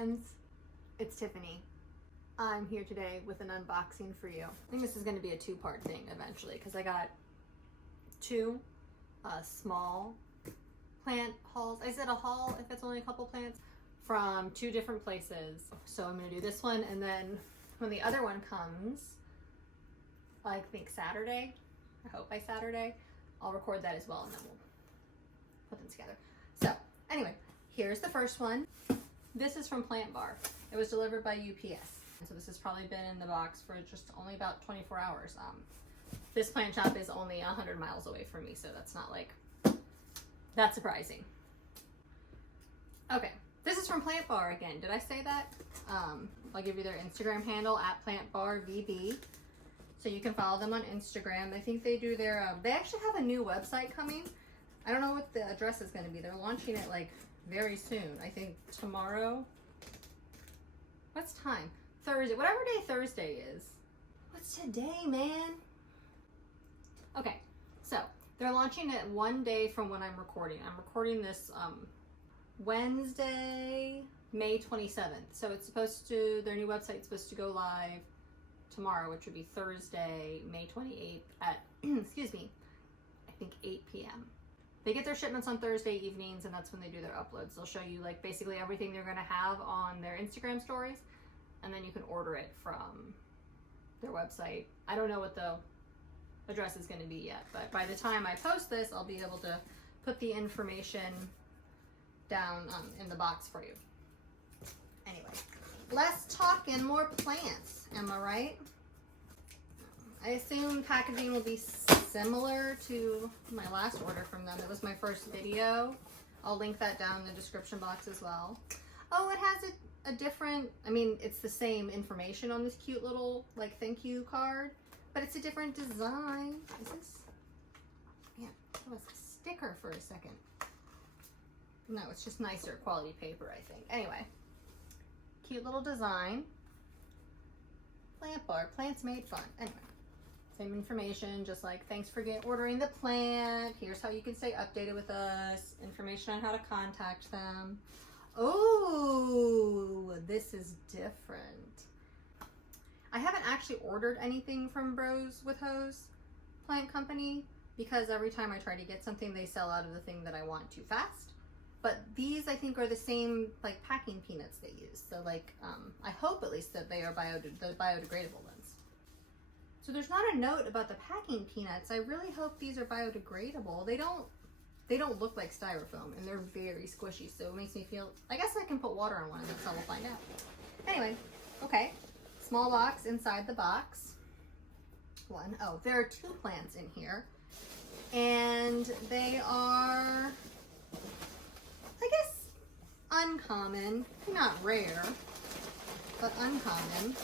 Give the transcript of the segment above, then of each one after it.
friends, it's Tiffany. I'm here today with an unboxing for you. I think this is going to be a two-part thing eventually because I got two small plant hauls. I said a haul if it's only a couple plants from two different places. So I'm going to do this one, and then when the other one comes, I think Saturday, I hope by Saturday, I'll record that as well, and then we'll put them together. So anyway, here's the first one. This is from PlantBar. It was delivered by UPS. So this has probably been in the box for just only about 24 hours. This plant shop is only 100 miles away from me, so that's not like that surprising. Okay, this is from PlantBar again. Did I say that? I'll give you their Instagram handle at PlantBarVB. So you can follow them on Instagram. I think they do their, they actually have a new website coming. I don't know what the address is going to be. They're launching it like very soon. I think tomorrow. What's time? Thursday. Whatever day Thursday is. What's today, man? Okay, so they're launching it one day from when I'm recording. I'm recording this Wednesday, May 27th. So it's supposed to, their new website's supposed to go live tomorrow, which would be Thursday, May 28th at, excuse me, I think 8 p.m. They get their shipments on Thursday evenings, and that's when they do their uploads. They'll show you like basically everything they're gonna have on their Instagram stories, and then you can order it from their website. I don't know what the address is gonna be yet, but by the time I post this, I'll be able to put the information down in the box for you. Anyway, let's talk in more plants, am I right? I assume packaging will be similar to my last order from them. It was my first video. I'll link that down in the description box as well. Oh, it has a different, I mean, it's the same information on this cute little like thank you card, but it's a different design. Is this? Yeah, it was a sticker for a second. No, it's just nicer quality paper, I think. Anyway, cute little design. PlantBar, plants made fun. Anyway, same information, just like thanks for ordering the plant. Here's how you can stay updated with us. Information on how to contact them. Oh, this is different. I haven't actually ordered anything from Bros with Hose Plant Company because every time I try to get something, they sell out of the thing that I want too fast. But these, I think, are the same like packing peanuts they use. So like, I hope at least that they are the biodegradable ones. So there's not a note about the packing peanuts. I really hope these are biodegradable. They don't look like styrofoam, and they're very squishy. So it makes me feel, I guess I can put water on one of them, so we'll find out. Anyway, okay, small box inside the box. Oh, there are two plants in here, and they are, I guess, uncommon, not rare, but uncommon.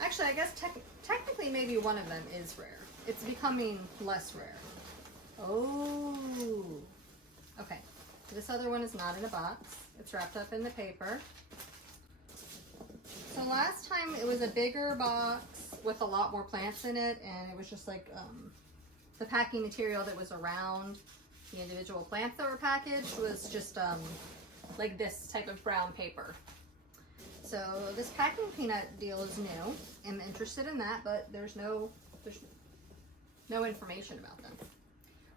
Actually, I guess technically maybe one of them is rare. It's becoming less rare. Oh, okay. This other one is not in a box. It's wrapped up in the paper. So last time it was a bigger box with a lot more plants in it, and it was just like the packing material that was around the individual plants that were packaged was just like this type of brown paper. So this packing peanut deal is new. I'm interested in that, but there's no information about them.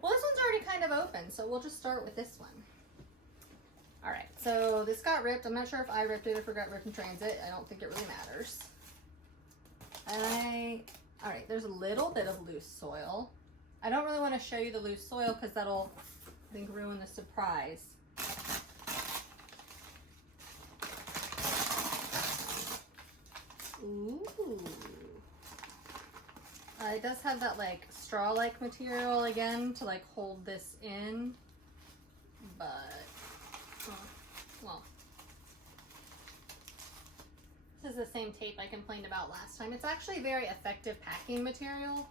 Well, this one's already kind of open, so we'll just start with this one. All right, so this got ripped. I'm not sure if I ripped it or if it got ripped in transit. I don't think it really matters. All right, there's a little bit of loose soil. I don't really want to show you the loose soil because that'll, I think, ruin the surprise. Ooh. It does have that like straw-like material again to like hold this in, but well, this is the same tape I complained about last time. It's actually very effective packing material.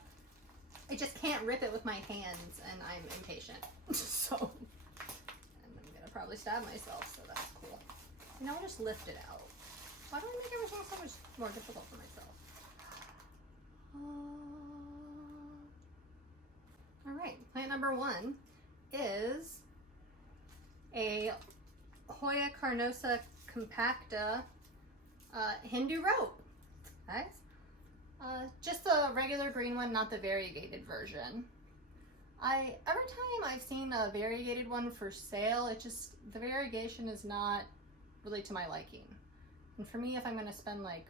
I just can't rip it with my hands, and I'm impatient. So, and I'm gonna probably stab myself, so that's cool. And I'll just lift it out. Why do I make everything so much more difficult for myself? All right, plant number one is a Hoya carnosa compacta Hindu rope, guys. Just a regular green one, not the variegated version. Every time I've seen a variegated one for sale, the variegation is not really to my liking. And for me, if I'm going to spend like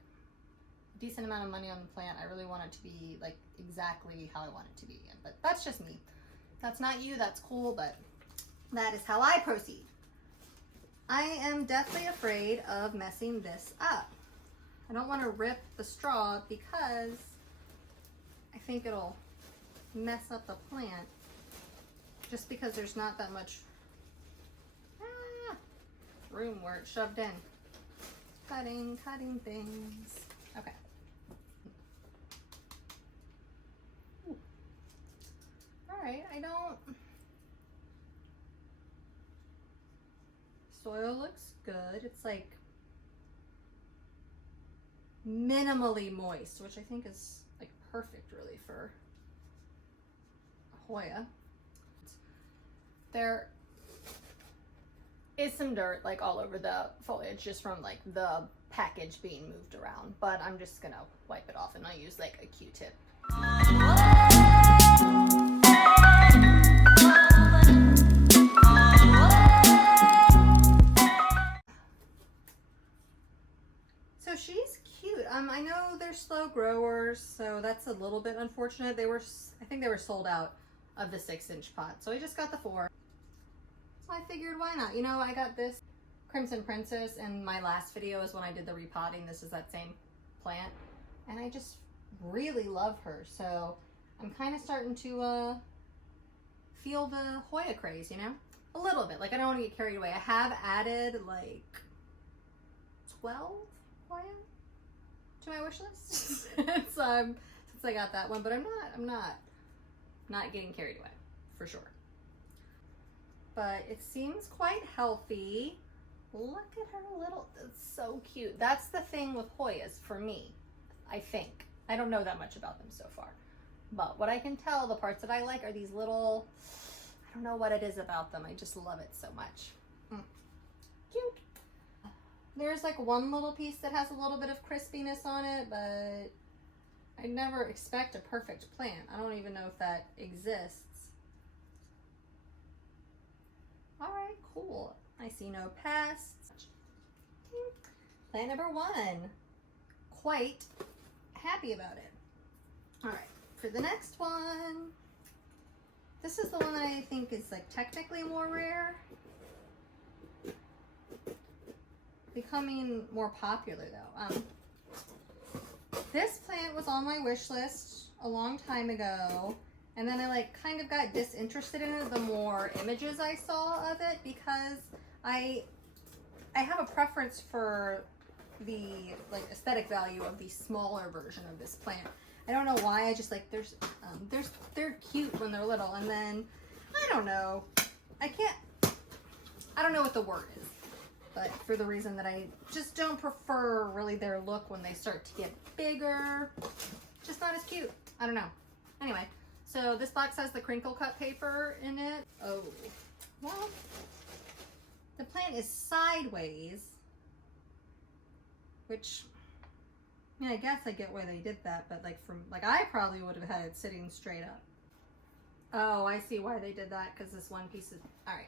a decent amount of money on the plant, I really want it to be like exactly how I want it to be. But that's just me. That's not you, that's cool, but that is how I proceed. I am deathly afraid of messing this up. I don't want to rip the straw because I think it'll mess up the plant just because there's not that much room where it's shoved in. Cutting things. Okay. Alright, soil looks good. It's like minimally moist, which I think is like perfect really for Hoya. There is some dirt like all over the foliage just from like the package being moved around, but I'm just gonna wipe it off and I use like a Q-tip. So she's cute. I know they're slow growers, so that's a little bit unfortunate. I think they were sold out of the 6-inch pot, so I just got the 4. So I figured, why not? You know, I got this Crimson Princess in my last video is when I did the repotting. This is that same plant, and I just really love her. So I'm kind of starting to feel the Hoya craze, you know? A little bit. Like, I don't want to get carried away. I have added like 12 Hoya to my wish list since I got that one, but I'm not getting carried away for sure. But it seems quite healthy. Look at her little, it's so cute. That's the thing with Hoyas for me, I think. I don't know that much about them so far, but what I can tell, the parts that I like are these little, I don't know what it is about them. I just love it so much. Cute. There's like one little piece that has a little bit of crispiness on it, but I never expect a perfect plant. I don't even know if that exists. All right, cool. I see no pests. Plant number 1. Quite happy about it. All right, for the next one, this is the one that I think is like technically more rare. Becoming more popular though. This plant was on my wish list a long time ago, and then I like kind of got disinterested in it the more images I saw of it, because I have a preference for the like aesthetic value of the smaller version of this plant. I don't know why, I just like they're cute when they're little, and then I don't know. I don't know what the word is, but for the reason that I just don't prefer really their look when they start to get bigger. Just not as cute. I don't know. Anyway, so this box has the crinkle cut paper in it. Oh, well, the plant is sideways, which, I mean, I guess I get why they did that, but like I probably would have had it sitting straight up. Oh, I see why they did that, because this one piece is, all right.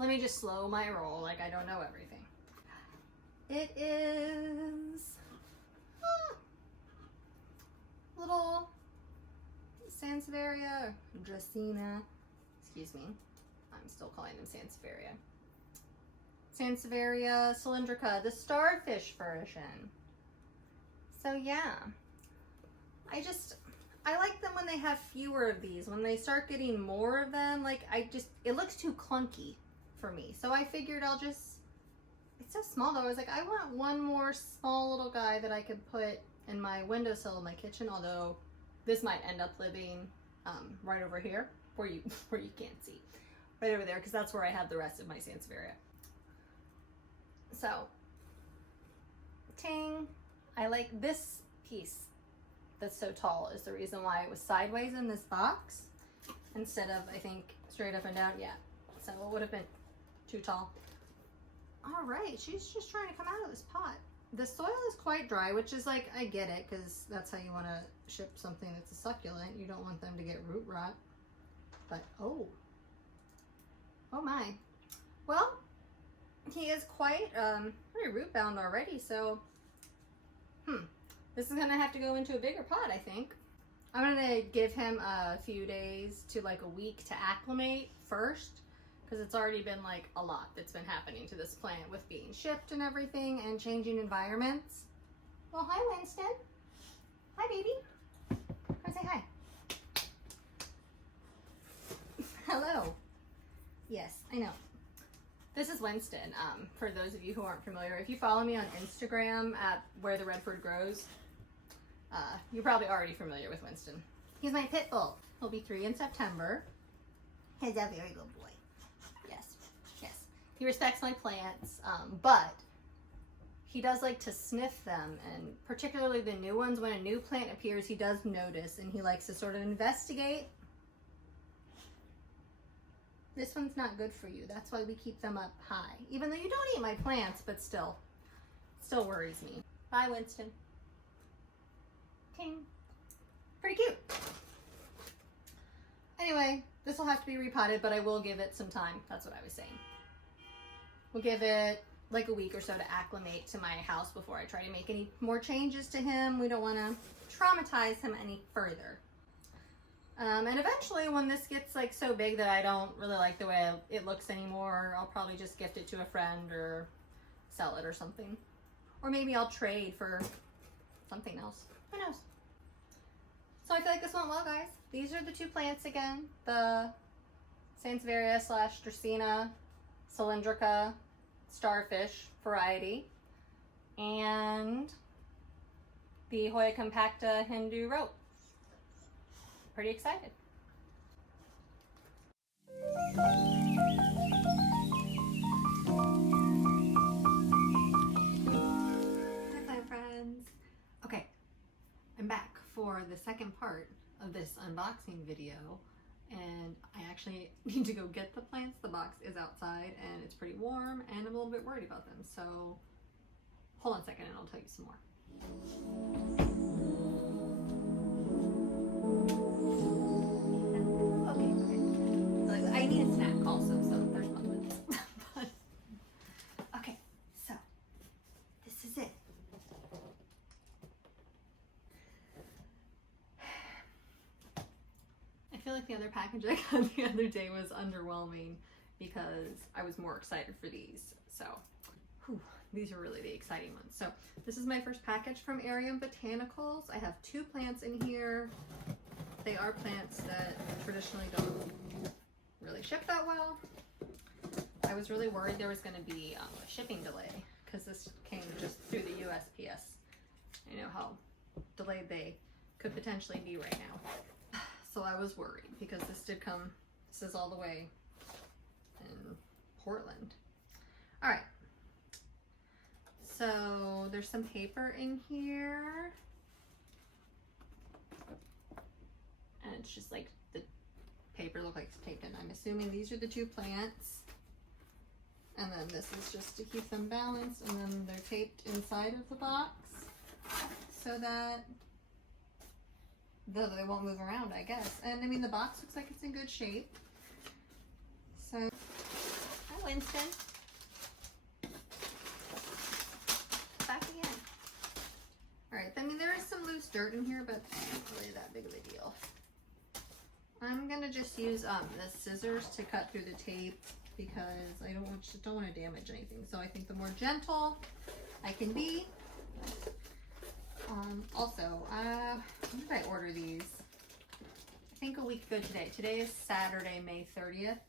Let me just slow my roll like I don't know everything. It is little Sansevieria, Dracena, excuse me, I'm still calling them Sansevieria. Sansevieria cylindrica, the starfish version. So yeah, I like them when they have fewer of these. When they start getting more of them, like it looks too clunky for me. So I figured it's so small though. I was like, I want one more small little guy that I could put in my windowsill in my kitchen, although this might end up living right over here where you can't see. Right over there, because that's where I have the rest of my Sansevieria. So, ting, I like this piece that's so tall is the reason why it was sideways in this box instead of, I think, straight up and down. Yeah, so it would have been too tall. All right, she's just trying to come out of this pot. The soil is quite dry, which is like, I get it, because that's how you want to ship something that's a succulent. You don't want them to get root rot. But, oh my. Well, he is quite pretty root bound already, so this is gonna have to go into a bigger pot, I think. I'm gonna give him a few days to like a week to acclimate first, because it's already been like a lot that's been happening to this plant with being shipped and everything and changing environments. Well, hi Winston. Hi baby. Come say hi. Hello. Yes, I know. This is Winston. For those of you who aren't familiar, if you follow me on Instagram at Where the Redford Grows, you're probably already familiar with Winston. He's my pit bull. He'll be 3 in September. He's a very good boy. Yes, yes. He respects my plants, but he does like to sniff them, and particularly the new ones. When a new plant appears, he does notice, and he likes to sort of investigate. This one's not good for you. That's why we keep them up high. Even though you don't eat my plants, but still worries me. Bye, Winston. Ting. Pretty cute. Anyway, this will have to be repotted, but I will give it some time. That's what I was saying. We'll give it like a week or so to acclimate to my house before I try to make any more changes to him. We don't want to traumatize him any further. And eventually when this gets like so big that I don't really like the way it looks anymore, I'll probably just gift it to a friend or sell it or something. Or maybe I'll trade for something else. Who knows? So I feel like this went well, guys. These are the 2 plants again. The Sansevieria / Dracaena cylindrica starfish variety. And the Hoya compacta Hindu rope. Pretty excited. Hi, plant friends. Okay, I'm back for the second part of this unboxing video, and I actually need to go get the plants. The box is outside and it's pretty warm, and I'm a little bit worried about them. So hold on a second and I'll tell you some more. I need a snack also, so there's muffins. But, okay, so this is it. I feel like the other package I got the other day was underwhelming because I was more excited for these. So, these are really the exciting ones. So this is my first package from Arium Botanicals. I have 2 plants in here. They are plants that traditionally don't really ship that well. I was really worried there was going to be a shipping delay because this came just through the USPS. I know how delayed they could potentially be right now. So I was worried because this did come, this is all the way in Portland. All right. So there's some paper in here. And it's just like the paper looks like it's taped in. I'm assuming these are the 2 plants. And then this is just to keep them balanced, and then they're taped inside of the box so that they won't move around, I guess. And I mean, the box looks like it's in good shape. So, hi Winston. Back again. All right, I mean, there is some loose dirt in here, but it's not really that big of a deal. I'm gonna just use the scissors to cut through the tape because I don't want to damage anything. So I think the more gentle I can be. Also, when did I order these? I think a week ago today. Today is Saturday, May 30th.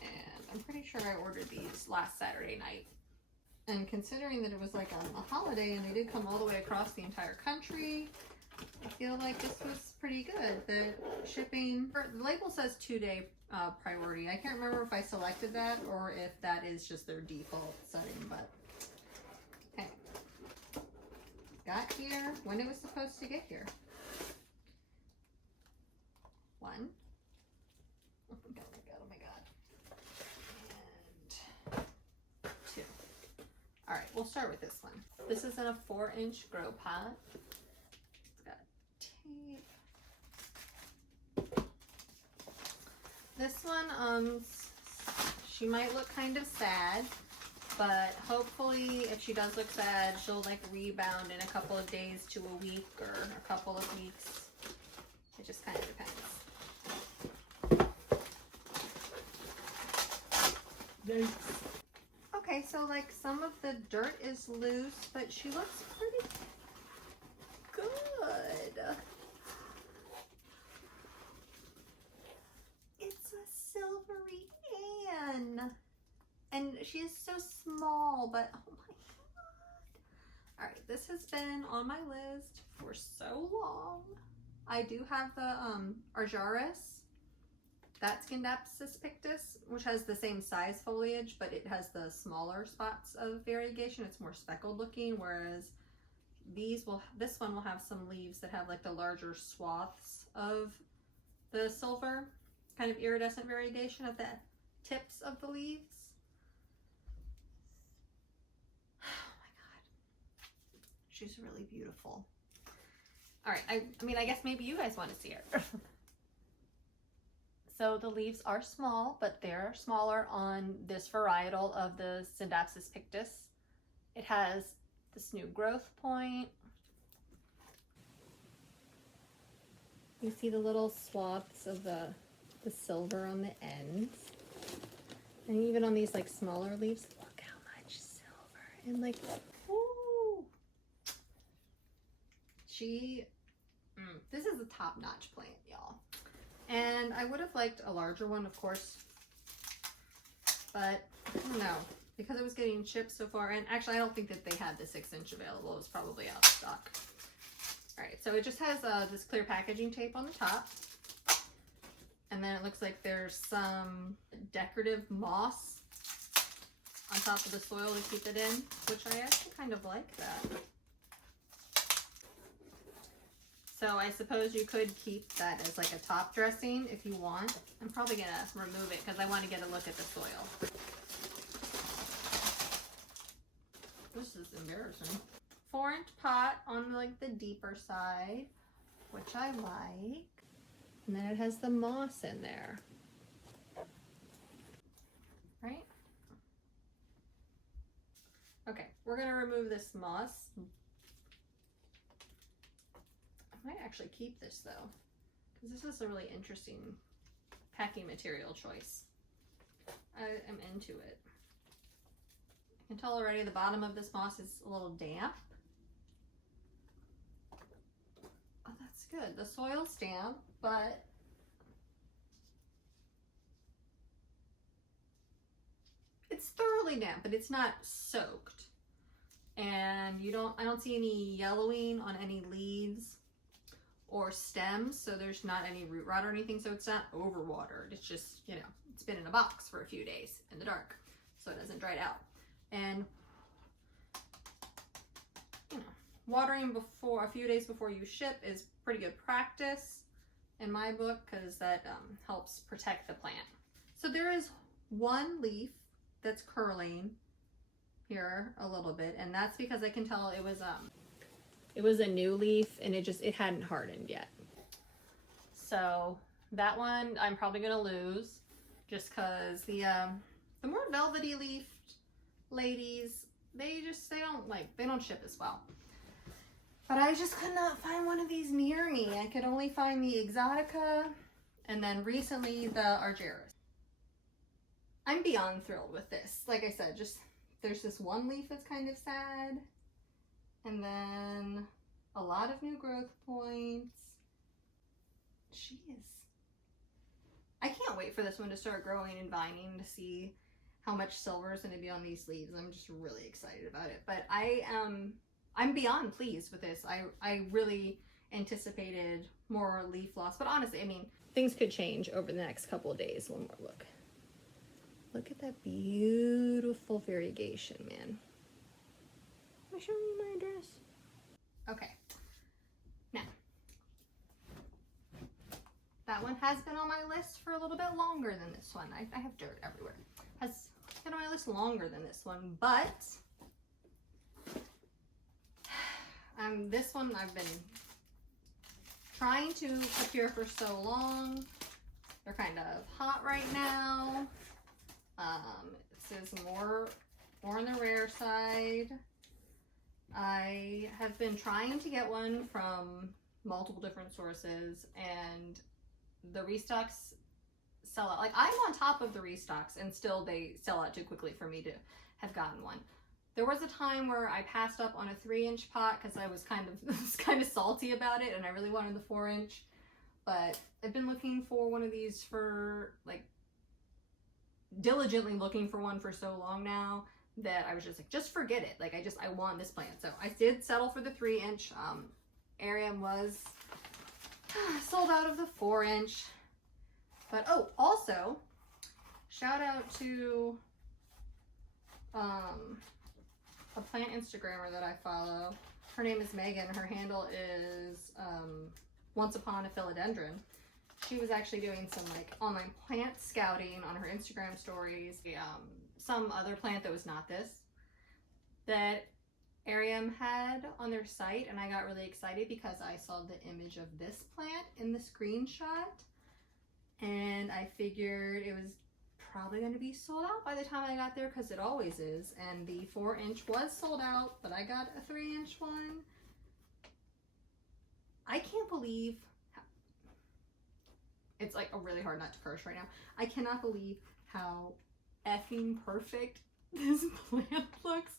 And I'm pretty sure I ordered these last Saturday night. And considering that it was like a holiday and they did come all the way across the entire country, I feel like this was pretty good. The shipping, the label says 2-day priority. I can't remember if I selected that or if that is just their default setting, but okay. Got here when it was supposed to get here. 1. Oh my god, oh my god. And 2. All right, we'll start with this one. This is in a 4-inch grow pot. It's got tape. This one, she might look kind of sad, but hopefully if she does look sad, she'll like rebound in a couple of days to a week or a couple of weeks. It just kind of depends. Okay, so like some of the dirt is loose, but she looks pretty good. It's a silvery Anne. And she is so small, but oh my god. All right, this has been on my list for so long. I do have the Argyris. That's Scindapsus pictus, which has the same size foliage, but it has the smaller spots of variegation. It's more speckled looking, whereas this one will have some leaves that have like the larger swaths of the silver, kind of iridescent variegation at the tips of the leaves. Oh my god. She's really beautiful. All right, I mean, I guess maybe you guys want to see her. So the leaves are small, but they're smaller on this varietal of the Scindapsus pictus. It has this new growth point. You see the little swaths of the silver on the ends. And even on these like smaller leaves, look how much silver. And like, ooh. This is a top-notch plant, y'all. And I would have liked a larger one, of course, but I don't know, because it was getting shipped so far, and actually I don't think that they had the 6-inch available. It was probably out of stock. All right, so it just has this clear packaging tape on the top, and then it looks like there's some decorative moss on top of the soil to keep it in, which I actually kind of like that. So I suppose you could keep that as like a top dressing if you want. I'm probably gonna remove it because I want to get a look at the soil. This is embarrassing. 4-inch pot on like the deeper side, which I like. And then it has the moss in there. Right? Okay, we're gonna remove this moss. I might actually keep this though, because this is a really interesting packing material choice. I am into it. I can tell already the bottom of this moss is a little damp. Oh, that's good. The soil's damp, but it's thoroughly damp, but it's not soaked. And I don't see any yellowing on any leaves or stems, so there's not any root rot or anything, so it's not overwatered. It's just, you know, it's been in a box for a few days in the dark, so it hasn't dried out. And, you know, watering a few days before you ship is pretty good practice in my book, because that helps protect the plant. So there is one leaf that's curling here a little bit, and that's because I can tell it was a new leaf and it hadn't hardened yet. So that one I'm probably gonna lose, just because the more velvety leafed ladies, they don't ship as well. But I just could not find one of these near me. I could only find the Exotica and then recently the Argyris. I'm beyond thrilled with this. Like I said, just there's this one leaf that's kind of sad. And then a lot of new growth points. Jeez. I can't wait for this one to start growing and vining to see how much silver is going to be on these leaves. I'm just really excited about it. But I'm beyond pleased with this. I really anticipated more leaf loss. But honestly, I mean, things could change over the next couple of days. One more look. Look at that beautiful variegation, man. Am I showing you my address? Okay. Now, that one has been on my list for a little bit longer than this one. I have dirt everywhere. Has been on my list longer than this one, but This one I've been trying to procure for so long. They're kind of hot right now. This is more on the rare side. I have been trying to get one from multiple different sources, and the restocks sell out. Like, I'm on top of the restocks, and still they sell out too quickly for me to have gotten one. There was a time where I passed up on a 3-inch pot because I was kind of salty about it, and I really wanted the 4-inch. But I've been looking for one of these for, like, diligently looking for one for so long now that I was just like, just forget it. Like, I want this plant. So I did settle for the 3-inch. Arium was sold out of the 4-inch. But, oh, also, shout out to a plant Instagrammer that I follow. Her name is Megan. Her handle is Once Upon a Philodendron. She was actually doing some like online plant scouting on her Instagram stories. Some other plant that was not this that Arium had on their site, and I got really excited because I saw the image of this plant in the screenshot, and I figured it was probably going to be sold out by the time I got there, because it always is. And the 4-inch was sold out, but I got a 3-inch one. I can't believe it's like a really hard nut to crush right now. I cannot believe how effing perfect this plant looks.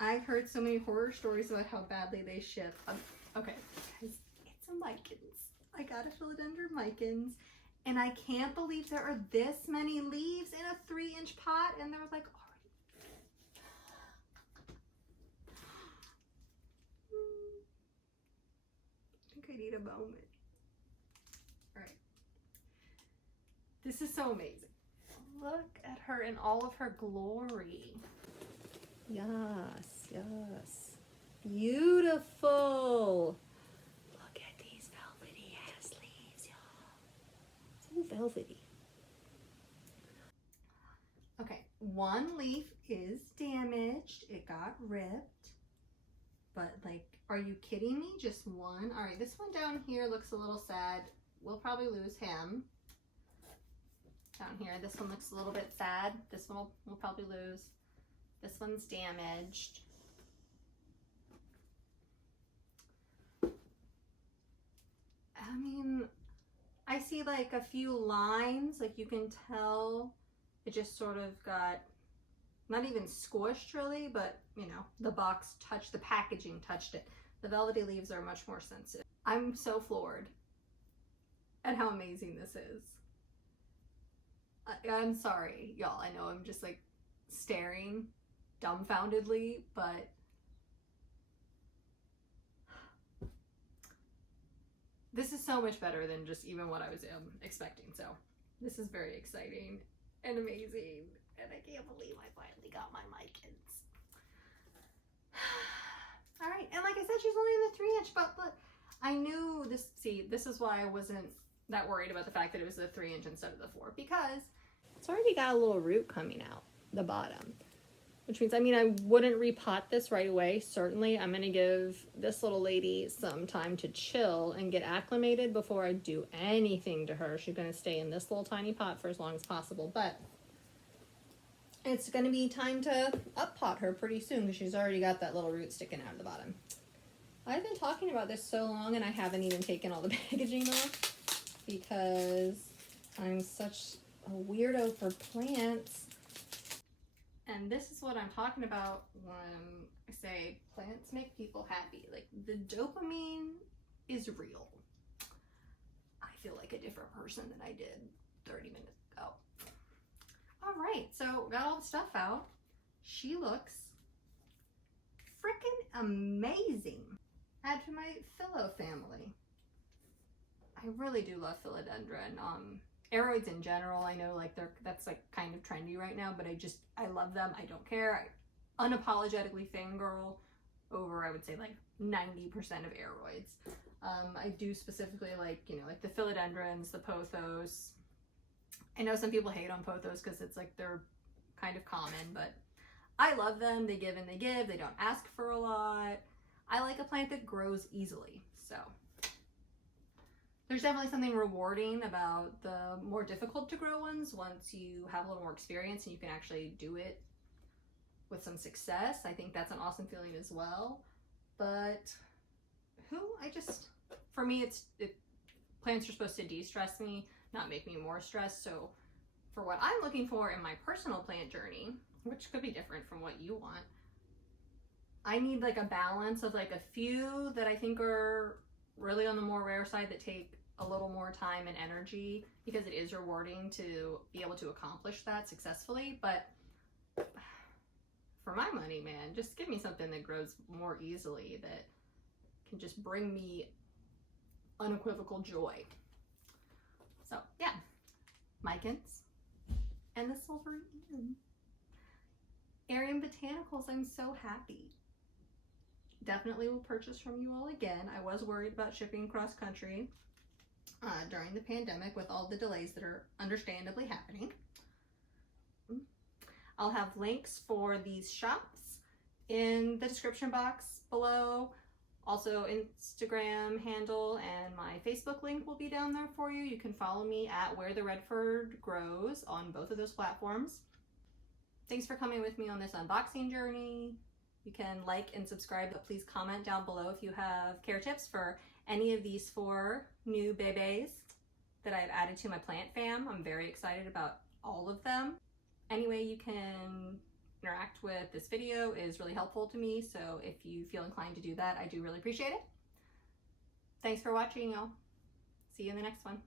I've heard so many horror stories about how badly they ship. Okay, guys, it's a micans. I got a Philodendron micans, and I can't believe there are this many leaves in a 3-inch pot, and they're like already. I think I need a moment. All right. This is so amazing. Look at her in all of her glory. Yes, yes. Beautiful. Look at these velvety ass leaves, y'all. So velvety. Okay, one leaf is damaged. It got ripped. But like, are you kidding me? Just one? All right, this one down here looks a little sad. We'll probably lose him. Down here, this one looks a little bit sad. This one we'll probably lose. This one's damaged. I mean, I see like a few lines, like you can tell it just sort of got, not even squished really, but you know, the box touched, the packaging touched it. The velvety leaves are much more sensitive. I'm so floored at how amazing this is. I'm sorry, y'all. I know I'm just like staring dumbfoundedly, but this is so much better than just even what I was expecting. So this is very exciting and amazing, and I can't believe I finally got my micans. All right, and like I said, she's only in the 3-inch, but look, I knew this. See, this is why I wasn't that worried about the fact that it was the 3-inch instead of the 4, because it's already got a little root coming out the bottom, which means, I mean, I wouldn't repot this right away. Certainly, I'm going to give this little lady some time to chill and get acclimated before I do anything to her. She's going to stay in this little tiny pot for as long as possible, but it's going to be time to up-pot her pretty soon because she's already got that little root sticking out of the bottom. I've been talking about this so long, and I haven't even taken all the packaging off because I'm such a weirdo for plants. And this is what I'm talking about when I say plants make people happy. Like, the dopamine is real. I feel like a different person than I did 30 minutes ago. All right, so got all the stuff out. She looks freaking amazing. Add to my philo family. I really do love philodendron. Aroids in general, I know like that's like kind of trendy right now, but I love them. I don't care. I unapologetically fangirl over, I would say, like 90% of aroids. I do specifically like, you know, like the philodendrons, the pothos. I know some people hate on pothos because it's like they're kind of common, but I love them. They give and they give. They don't ask for a lot. I like a plant that grows easily. So there's definitely something rewarding about the more difficult to grow ones once you have a little more experience and you can actually do it with some success. I think that's an awesome feeling as well. But for me, plants are supposed to de-stress me, not make me more stressed. So for what I'm looking for in my personal plant journey, which could be different from what you want, I need like a balance of like a few that I think are really on the more rare side that take a little more time and energy, because it is rewarding to be able to accomplish that successfully. But for my money, man, just give me something that grows more easily, that can just bring me unequivocal joy. So yeah, micans and the silvery. Arium Botanicals, I'm so happy. Definitely will purchase from you all again. I was worried about shipping cross country during the pandemic with all the delays that are understandably happening. I'll have links for these shops in the description box below. Also, Instagram handle and my Facebook link will be down there for you. You can follow me at Where the Redford Grows on both of those platforms. Thanks for coming with me on this unboxing journey. You can like and subscribe, but please comment down below if you have care tips for any of these 4 new bebés that I've added to my plant fam. I'm very excited about all of them. Any way you can interact with this video is really helpful to me, so if you feel inclined to do that, I do really appreciate it. Thanks for watching, y'all. See you in the next one.